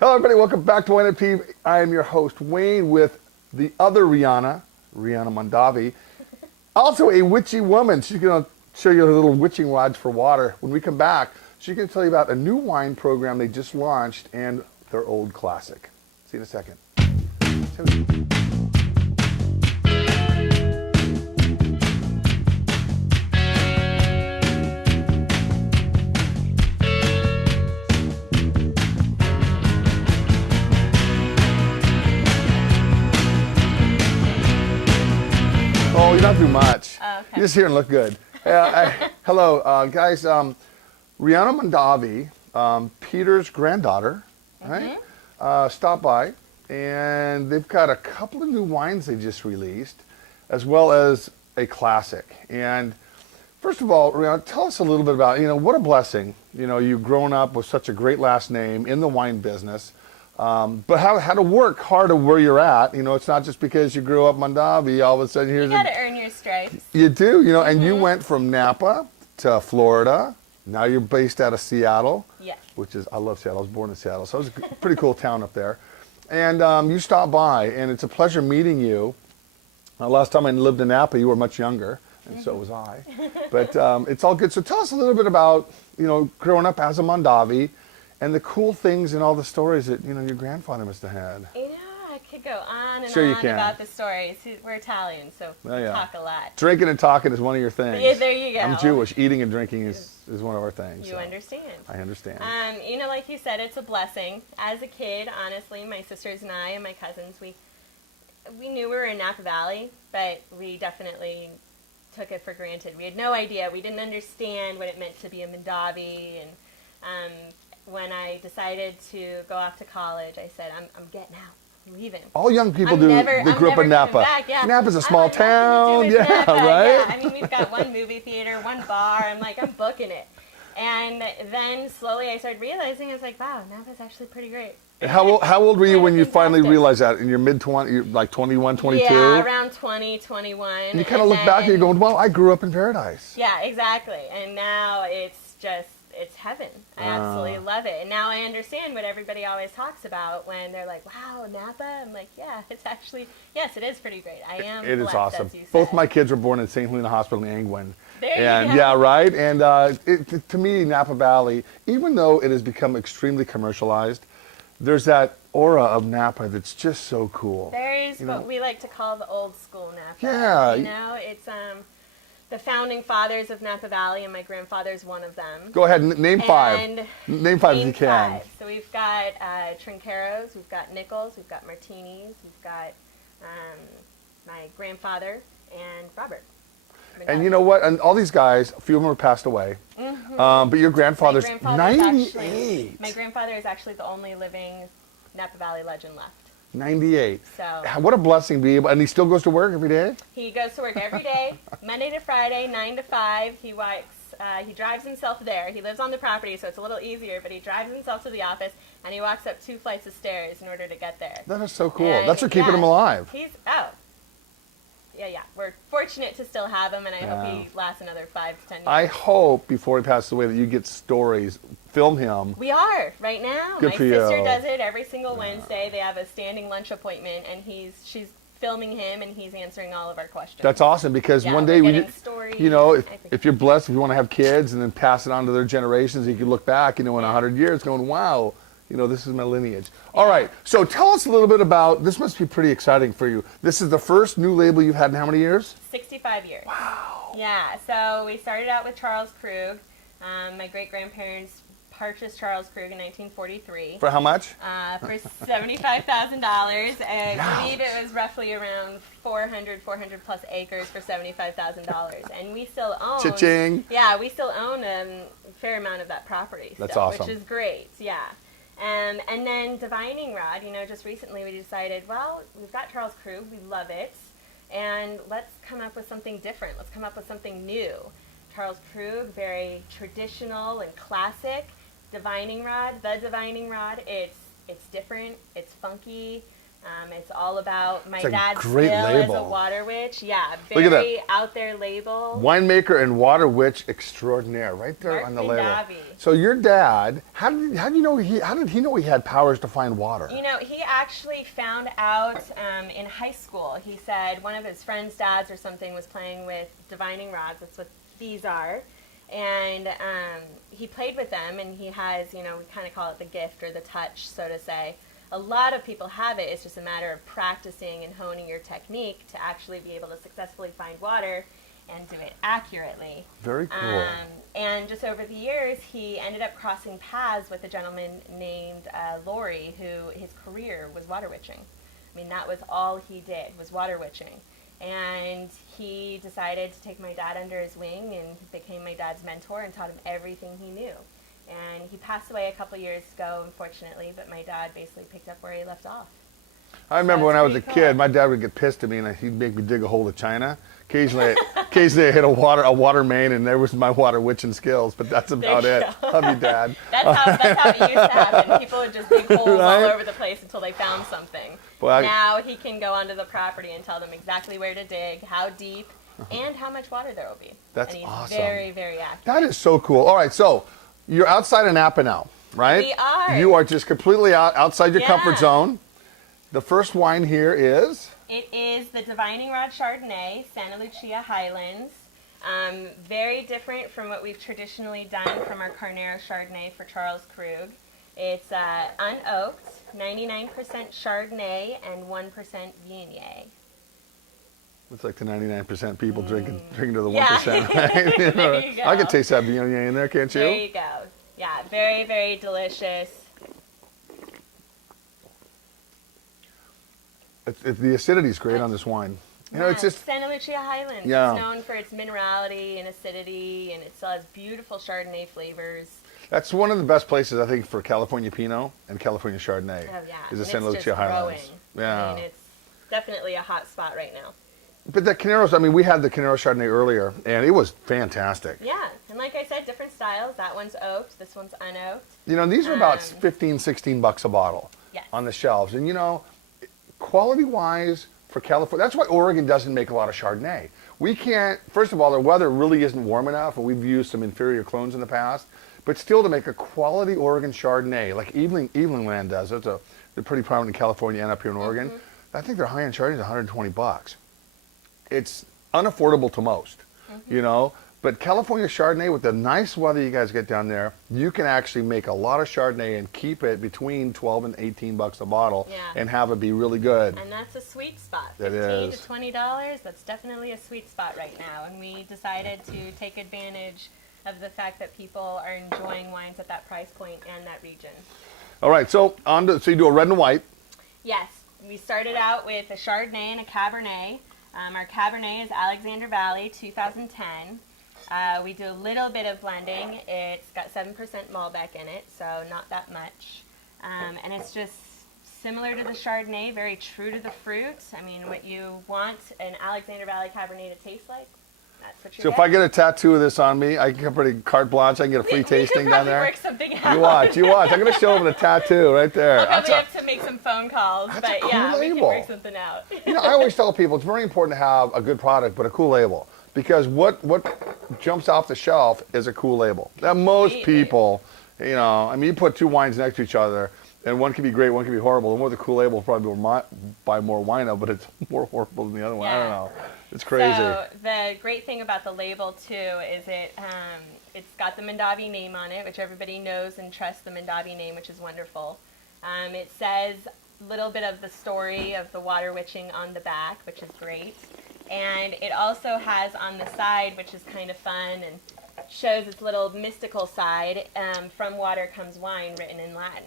Hello, everybody. Welcome back to WineupTV. I am your host, Wayne, with the other Rihanna MonDavi. Also a witchy woman. She's going to show you her little witching rods for water. When we come back, she's going to tell you about a new wine program they just launched and their old classic. See you in a second. Oh, you don't do much. Oh, okay. You just hear and look good. Hello, guys. Rihanna MonDavi, Peter's granddaughter, right? Stopped by, and they've got a couple of new wines they just released, as well as a classic. And first of all, Rihanna, tell us a little bit about, what a blessing. You've grown up with such a great last name in the wine business. But how to work hard at where you're at. It's not just because you grew up MonDavi, all of a sudden here's You gotta earn your stripes. You do, and you went from Napa to Florida. Now you're based out of Seattle. Yes. Which is, I love Seattle. I was born in Seattle, so it was a pretty cool town up there. And you stopped by, and it's a pleasure meeting you. Last time I lived in Napa, you were much younger, and so was I. But it's all good. So tell us a little bit about, growing up as a MonDavi, and the cool things and all the stories that your grandfather must have had. I could go on and Sure you on can. about the stories. We're Italian, so we talk a lot. Drinking and talking is one of your things. Yeah, there you go. I'm Jewish. Eating and drinking is one of our things. You understand. I understand. Like you said, it's a blessing. As a kid, honestly, my sisters and I and my cousins, we knew we were in Napa Valley, but we definitely took it for granted. We had no idea. We didn't understand what it meant to be a MonDavi, and when I decided to go off to college, I said, I'm getting out. I'm leaving. All young people they grew up in Napa. Napa's a small town. Yeah, Napa. right? Yeah. We've got one movie theater, one bar. I'm booking it. And then slowly I started realizing, I was like, wow, Napa's actually pretty great. How old were you when you finally realized that? In your mid-20s, like 21, 22? Yeah, around 20, 21. And you kind of look back and you're going, well, I grew up in paradise. Yeah, exactly. And now it's heaven. I absolutely love it. And now I understand what everybody always talks about when they're like, wow, Napa? I'm like, yeah, it's actually, yes, it is pretty great. I am It is blessed, awesome. as you said. Both my kids were born in St. Helena Hospital in Angwin. There you go. Yeah, right? And to me, Napa Valley, even though it has become extremely commercialized, there's that aura of Napa that's just so cool. There is what we like to call the old school Napa. Yeah. It's the founding fathers of Napa Valley, and my grandfather's one of them. Go ahead, name five. Name five if you can. Five. So we've got Trincheros, we've got Nichols, we've got Martinis, we've got my grandfather, and Robert. And you know what? And all these guys, a few of them are passed away. But your grandfather's 98. My grandfather is actually the only living Napa Valley legend left. 98. So what a blessing to be able, and he still goes to work every day? He goes to work every day, Monday to Friday, 9 to 5. He drives himself there. He lives on the property, so it's a little easier, but he drives himself to the office, and he walks up 2 flights of stairs in order to get there. That is so cool. And That's what keeping him alive. Yeah. We're fortunate to still have him, and I hope he lasts another 5 to 10 years. I hope before he passes away that you get stories, film him. We are right now. Good My for sister you. does it every single Wednesday. They have a standing lunch appointment, and she's filming him, and he's answering all of our questions. That's awesome because one day stories, if you're blessed, if you want to have kids and then pass it on to their generations, you can look back, in 100 years, going, wow. This is my lineage. All right, so tell us a little bit about, this must be pretty exciting for you. This is the first new label you've had in how many years? 65 years. Wow. Yeah, so we started out with Charles Krug. My great-grandparents purchased Charles Krug in 1943. For how much? For $75,000. I believe it was roughly around 400 plus acres for $75,000. And we still own... Cha-ching. Yeah, we still own a fair amount of that property. That's awesome. Which is great, yeah. And then divining rod, just recently we decided, well, we've got Charles Krug, we love it, and let's come up with something different. Let's come up with something new. Charles Krug, very traditional and classic. Divining rod, it's different, it's funky. It's all about my It's a dad's great skill label. as a water witch. Yeah, Look at that. very out there label. Winemaker and water witch extraordinaire, right there Mark on the label. MonDavi. So your dad, how did he know he had powers to find water? You know, he actually found out in high school. He said one of his friend's dads or something was playing with divining rods. That's what these are. And he played with them, and he has, we kind of call it the gift or the touch, so to say. A lot of people have it. It's just a matter of practicing and honing your technique to actually be able to successfully find water and do it accurately. Very cool. And just over the years, he ended up crossing paths with a gentleman named Laurie, who his career was water witching. I mean, that was all he did, was water witching. And he decided to take my dad under his wing and became my dad's mentor and taught him everything he knew. And he passed away a couple years ago, unfortunately, but my dad basically picked up where he left off. I remember So when it's I was a pretty cool. kid, my dad would get pissed at me and he'd make me dig a hole of China. Occasionally I hit a water main, and there was my water witching skills, but that's about There it. you go. Love you, Dad. That's how it used to happen. People would just dig holes Right? all over the place until they found something. Well, Now he can go onto the property and tell them exactly where to dig, how deep, and how much water there will be. That's and he's awesome. very, very accurate. That is so cool. All right, so you're outside of Napa now, right? We are. You are just completely outside your comfort Yeah. zone. The first wine here is? It is the Divining Rod Chardonnay, Santa Lucia Highlands. Very different from what we've traditionally done from our Carnero Chardonnay for Charles Krug. It's unoaked, 99% Chardonnay and 1% Viognier. It's like the 99% people drinking to the 1%, Yeah. right? There you go. I could taste that Viognier in there, can't you? There you go. Yeah, very, very delicious. The acidity is great on this wine. It's just, Santa Lucia Highlands. Yeah. It's known for its minerality and acidity, and it still has beautiful Chardonnay flavors. that's one of the best places, I think, for California Pinot and California Chardonnay. Oh yeah, Is the and Santa it's Lucia just Highlands. growing. Yeah. I mean, it's definitely a hot spot right now. But the Caneros, we had the Canero Chardonnay earlier, and it was fantastic. Yeah, and like I said, different styles. That one's oaked, this one's unoaked. These are about 15, 16 bucks a bottle Yes. on the shelves. And, quality-wise for California, that's why Oregon doesn't make a lot of Chardonnay. We can't, first of all, the weather really isn't warm enough, and we've used some inferior clones in the past. But still, to make a quality Oregon Chardonnay, like Evening Land does, they're pretty prominent in California and up here in Oregon. I think their high-end Chardonnay is 120 bucks. It's unaffordable to most, But California Chardonnay, with the nice weather you guys get down there, you can actually make a lot of Chardonnay and keep it between 12 and 18 bucks a bottle and have it be really good. And that's a sweet spot. It $15 is. to $20, that's definitely a sweet spot right now. And we decided to take advantage of the fact that people are enjoying wines at that price point and that region. All right, so so you do a red and white. Yes, we started out with a Chardonnay and a Cabernet. Our Cabernet is Alexander Valley 2010. We do a little bit of blending. It's got 7% Malbec in it, so not that much. And it's just similar to the Chardonnay, very true to the fruit. What you want an Alexander Valley Cabernet to taste like, that's what you So get. if I get a tattoo of this on me, I can pretty carte blanche. I can get a free tasting we could down probably there. work something out. You watch. I'm going to show them the tattoo right there. I'll probably have to make some phone calls, that's but a cool yeah, we can label. work something out. I always tell people it's very important to have a good product, but a cool label. Because what jumps off the shelf is a cool label. Now, most people, you put two wines next to each other, and one can be great, one can be horrible. The more the cool label, probably buy more wine of, but it's more horrible than the other one. I don't know. It's crazy. So the great thing about the label too is it's got the MonDavi name on it, which everybody knows and trusts the MonDavi name, which is wonderful. It says a little bit of the story of the water witching on the back, which is great. And it also has on the side, which is kind of fun and shows its little mystical side, from water comes wine, written in Latin.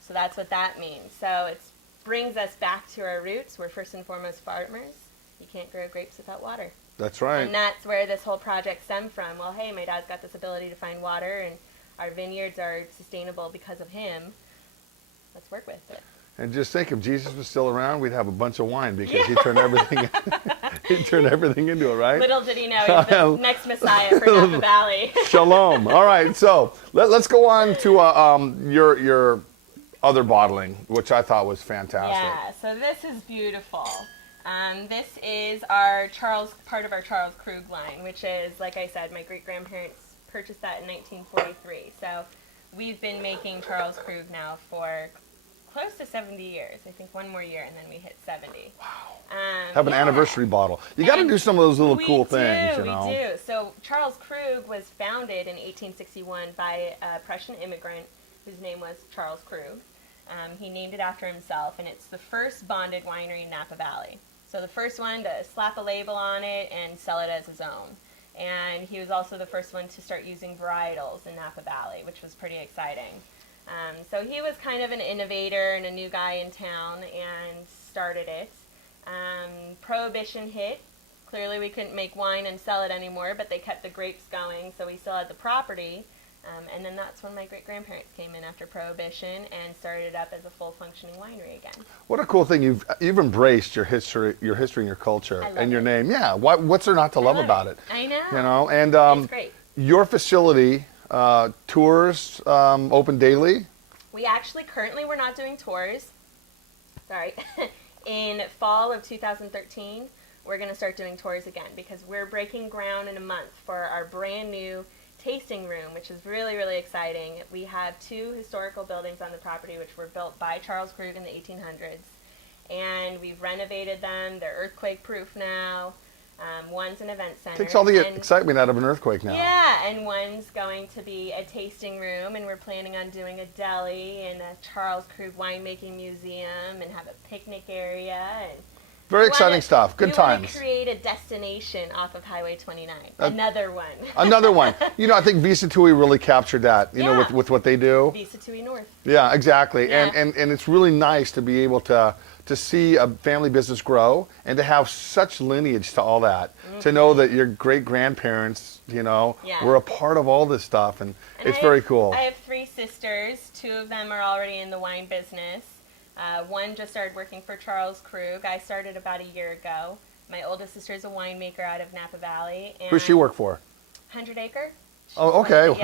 So that's what that means. So it brings us back to our roots. We're first and foremost farmers. You can't grow grapes without water. That's right. And that's where this whole project stemmed from. Well, hey, my dad's got this ability to find water, and our vineyards are sustainable because of him. Let's work with it. And just think, if Jesus was still around, we'd have a bunch of wine because he turned everything he turned everything into it, right? Little did he know he's the next Messiah for Napa Valley. Shalom. All right, so let's go on to your other bottling, which I thought was fantastic. Yeah, so this is beautiful. This is part of our Charles Krug line, which is, like I said, my great-grandparents purchased that in 1943. So we've been making Charles Krug now for close to 70 years. I think one more year and then we hit 70. Wow. Have an anniversary bottle. You got to do some of those little cool things, you know. We do. So Charles Krug was founded in 1861 by a Prussian immigrant whose name was Charles Krug. He named it after himself, and it's the first bonded winery in Napa Valley. So the first one to slap a label on it and sell it as his own. And he was also the first one to start using varietals in Napa Valley, which was pretty exciting. So he was kind of an innovator and a new guy in town and started it. Prohibition hit. Clearly we couldn't make wine and sell it anymore, but they kept the grapes going, so we still had the property. And then that's when my great-grandparents came in after Prohibition and started it up as a full-functioning winery again. What a cool thing. You've embraced your history and your culture and your name. Yeah, what's there not to love about it? I know. You know, and it's great. Your facility, tours open daily? We actually, currently we're not doing tours. Sorry. In fall of 2013, we're going to start doing tours again because we're breaking ground in a month for our brand new tasting room, which is really, really exciting. We have 2 historical buildings on the property which were built by Charles Krug in the 1800s, and we've renovated them. They're earthquake proof now. One's an event center. Takes all the excitement out of an earthquake now. Yeah, and one's going to be a tasting room, and we're planning on doing a deli and a Charles Krug winemaking museum and have a picnic area. And very exciting stuff. Good times. We want to create a destination off of Highway 29. Another one. Another one. You know, I think Visa Tui really captured that, you know, with what they do. Visa Tui North. Yeah, exactly. Yeah. And it's really nice to be able to see a family business grow and to have such lineage to all that. Mm-hmm. To know that your great-grandparents, you know, were a part of all this stuff. And it's very cool. I have 3 sisters. 2 of them are already in the wine business. One just started working for Charles Krug. I started about a year ago. My oldest sister is a winemaker out of Napa Valley. And who's she work for? 100 Acre. Oh, okay.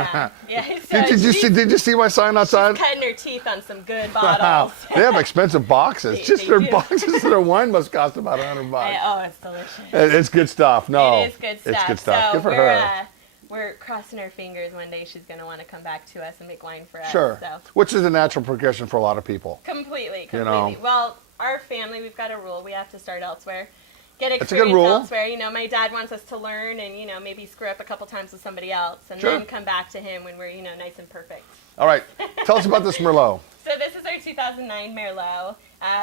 Yeah. So did you see my sign outside? She's cutting her teeth on some good bottles. They have expensive boxes. Just their boxes of their wine must cost about $100. Oh, it's delicious. It's good stuff. No, it is good stuff. It's good stuff. So good for her. We're crossing our fingers one day she's going to want to come back to us and make wine for us. Sure. So. Which is a natural progression for a lot of people. Completely. You know? Well, our family, we've got a rule. We have to start elsewhere. Get experience That's a good rule. elsewhere. You know, my dad wants us to learn and, you know, maybe screw up a couple times with somebody else and then come back to him when we're, you know, nice and perfect. All right. Tell us about this Merlot. So this is our 2009 Merlot.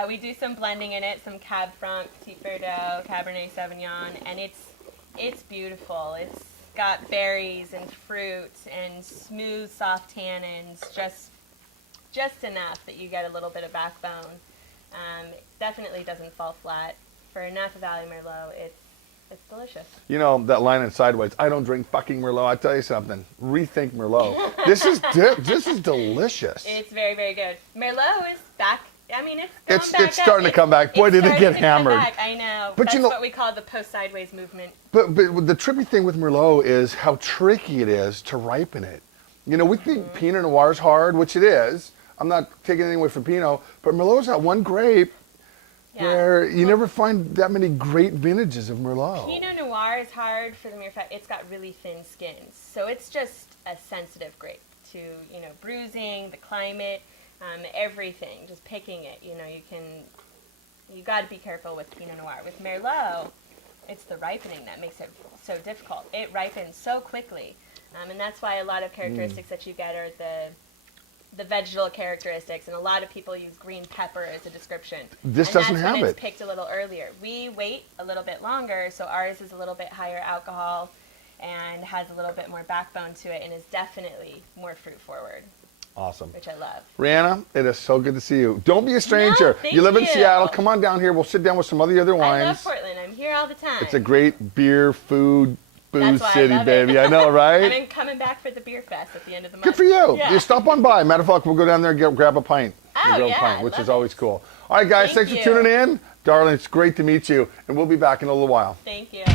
We do some blending in it, some Cab Franc, Petit Verdot, Cabernet Sauvignon, and it's beautiful. It's got berries and fruit and smooth, soft tannins, just enough that you get a little bit of backbone. Definitely doesn't fall flat. For a Napa Valley Merlot, it's delicious. You know, that line in Sideways, I don't drink fucking Merlot. I tell you something, rethink Merlot. This is delicious. It's very, very good. Merlot is back. I mean, it's starting to come back. Boy, did it get hammered. I know. But that's you know, what we call the post-sideways movement. But the tricky thing with Merlot is how tricky it is to ripen it. You know, we think Pinot Noir is hard, which it is. I'm not taking anything away from Pinot, but Merlot's that one grape where you never find that many great vintages of Merlot. Pinot Noir is hard for the mere fact it's got really thin skins. So it's just a sensitive grape to, you know, bruising, the climate, everything, just picking it. You know, you got to be careful with Pinot Noir. With Merlot, it's the ripening that makes it so difficult. It ripens so quickly. And that's why a lot of characteristics that you get are the vegetal characteristics, and a lot of people use green pepper as a description. This doesn't have it. And that's when it's picked a little earlier. We wait a little bit longer, so ours is a little bit higher alcohol and has a little bit more backbone to it and is definitely more fruit forward. Awesome. Which I love. Rihanna, it is so good to see you. Don't be a stranger. No, you live in Seattle. Come on down here. We'll sit down with some other wines. I love Portland. I'm here all the time. It's a great beer, food, booze city, baby. I know, right? I'm coming back for the beer fest at the end of the month. Good for you. Yeah. You stop on by. Matter of fact, we'll go down there and grab a pint. Oh, yeah. Pint, which is always cool. All right, guys. Thanks for tuning in. Darling, it's great to meet you. And we'll be back in a little while. Thank you.